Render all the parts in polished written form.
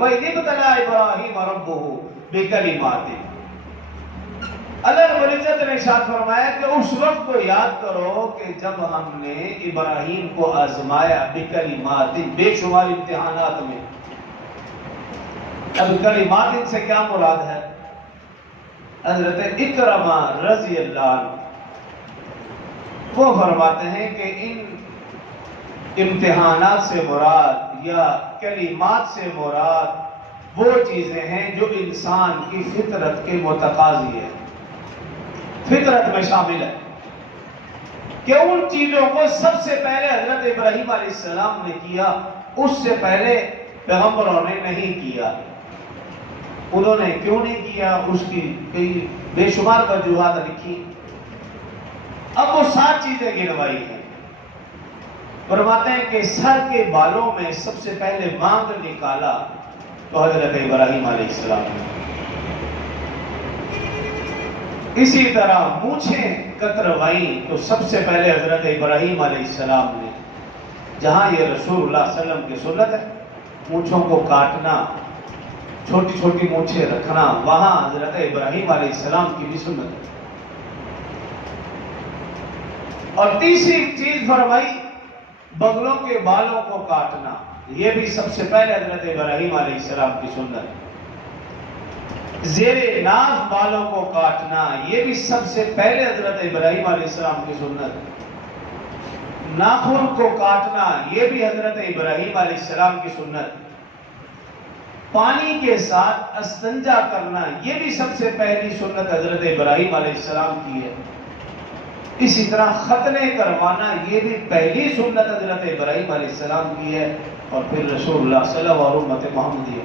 وَإِذِ ابْتَلَىٰ إِبْرَاهِيمَ رَبُّهُ بِكَلِمَاتٍ۔ اللہ رب العزت نے ارشاد فرمایا کہ اس وقت کو یاد کرو کہ جب ہم نے ابراہیم کو آزمایا بکلمات، بے شمار امتحانات میں۔ اب کلمات سے کیا مراد ہے؟ حضرت اکرمہ رضی اللہ عنہ وہ فرماتے ہیں کہ ان امتحانات سے مراد یا کلمات سے مراد وہ چیزیں ہیں جو انسان کی فطرت کے متقاضی ہے، فطرت میں شامل ہے، کہ ان چیزوں کو سب سے پہلے حضرت ابراہیم علیہ السلام نے کیا، اس سے پہلے پیغمبروں نے نہیں کیا۔ انہوں نے کیوں نہیں کیا؟ اس کی کئی بے شمار وجوہات لکھی۔ اب وہ 7 چیزیں گنوائی ہیں۔ فرماتے ہیں کہ سر کے بالوں میں سب سے پہلے مانگ نکالا تو حضرت ابراہیم علیہ السلام نے، اسی طرح مونچھیں کتروائیں تو سب سے پہلے حضرت ابراہیم علیہ السلام نے، جہاں یہ رسول اللہ صلی اللہ علیہ وسلم کی سنت ہے مونچھوں کو کاٹنا، چھوٹی چھوٹی مونچھیں رکھنا، وہاں حضرت ابراہیم علیہ السلام کی بھی سنت ہے۔ اور تیسری چیز فرمائی بغلوں کے بالوں کو کاٹنا، یہ بھی سب سے پہلے حضرت ابراہیم علیہ السلام کی سنت ہے۔ زیر ناف بالوں کو کاٹنا، یہ بھی سب سے پہلے حضرت ابراہیم علیہ السلام کی سنت ہے۔ ناخن کو کاٹنا، یہ بھی حضرت ابراہیم علیہ السلام کی سنت ہے۔ پانی کے ساتھ استنجا کرنا، یہ بھی سب سے پہلی سنت حضرت ابراہیم علیہ السلام کی ہے۔ اسی طرح ختنے کروانا، یہ بھی پہلی سنت حضرت ابراہیم علیہ السلام کی ہے، اور پھر رسول اللہ صلی اللہ علیہ وسلم اور امت محمدیہ۔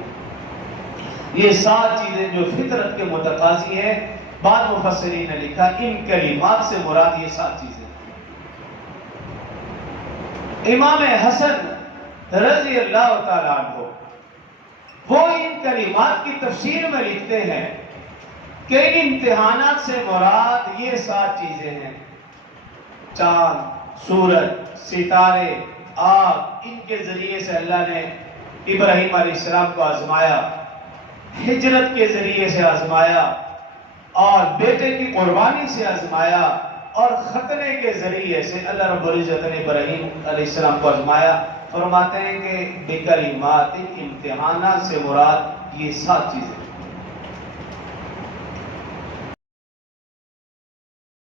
یہ 7 چیزیں جو فطرت کے متقاضی ہیں، بعض مفسرین نے لکھا ان کلمات سے مراد یہ 7 چیزیں۔ امام حسن رضی اللہ تعالیٰ عنہ وہ ان کلمات کی تفسیر میں لکھتے ہیں کہ ان امتحانات سے مراد یہ 7 چیزیں ہیں: چاند، سورج، ستارے، آگ، ان کے ذریعے سے اللہ نے ابراہیم علیہ السلام کو آزمایا، ہجرت کے ذریعے سے آزمایا، اور بیٹے کی قربانی سے آزمایا، اور ختنے کے ذریعے سے اللہ رب العزت نے ابراہیم علیہ السلام کو آزمایا۔ فرماتے ہیں کہ بکلمات، امتحانات سے مراد یہ 7 چیزیں۔